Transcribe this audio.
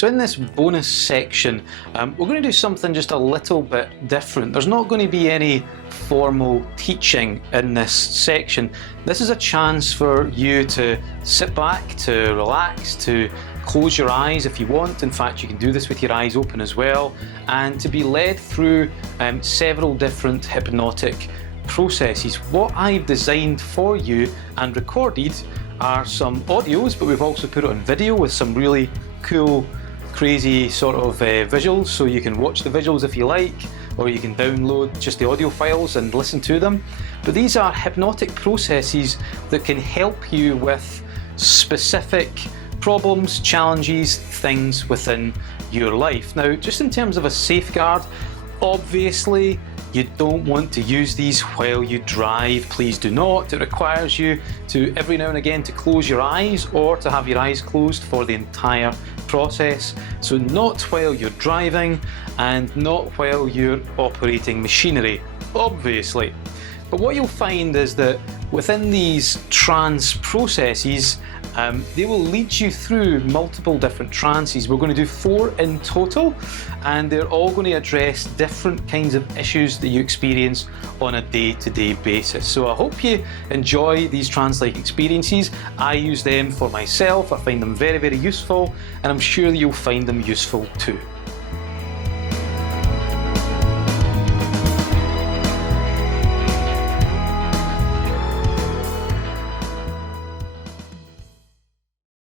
So in this bonus section, we're going to do something just a little bit different. There's not going to be any formal teaching in this section. This is a chance for you to sit back, to relax, to close your eyes if you want. In fact, you can do this with your eyes open as well, and to be led through several different hypnotic processes. What I've designed for you and recorded are some audios, but we've also put it on video with some really cool, crazy sort of visuals, so you can watch the visuals if you like, or you can download just the audio files and listen to them. But these are hypnotic processes that can help you with specific problems, challenges, things within your life. Now, just in terms of a safeguard, obviously you don't want to use these while you drive. Please do not. It requires you to every now and again to close your eyes or to have your eyes closed for the entire process. So not while you're driving and not while you're operating machinery, obviously. But what you'll find is that within these trance processes, they will lead you through multiple different trances. We're going to do 4 in total, and they're all going to address different kinds of issues that you experience on a day-to-day basis. So I hope you enjoy these trance-like experiences. I use them for myself. I find them very, very useful, and I'm sure that you'll find them useful too.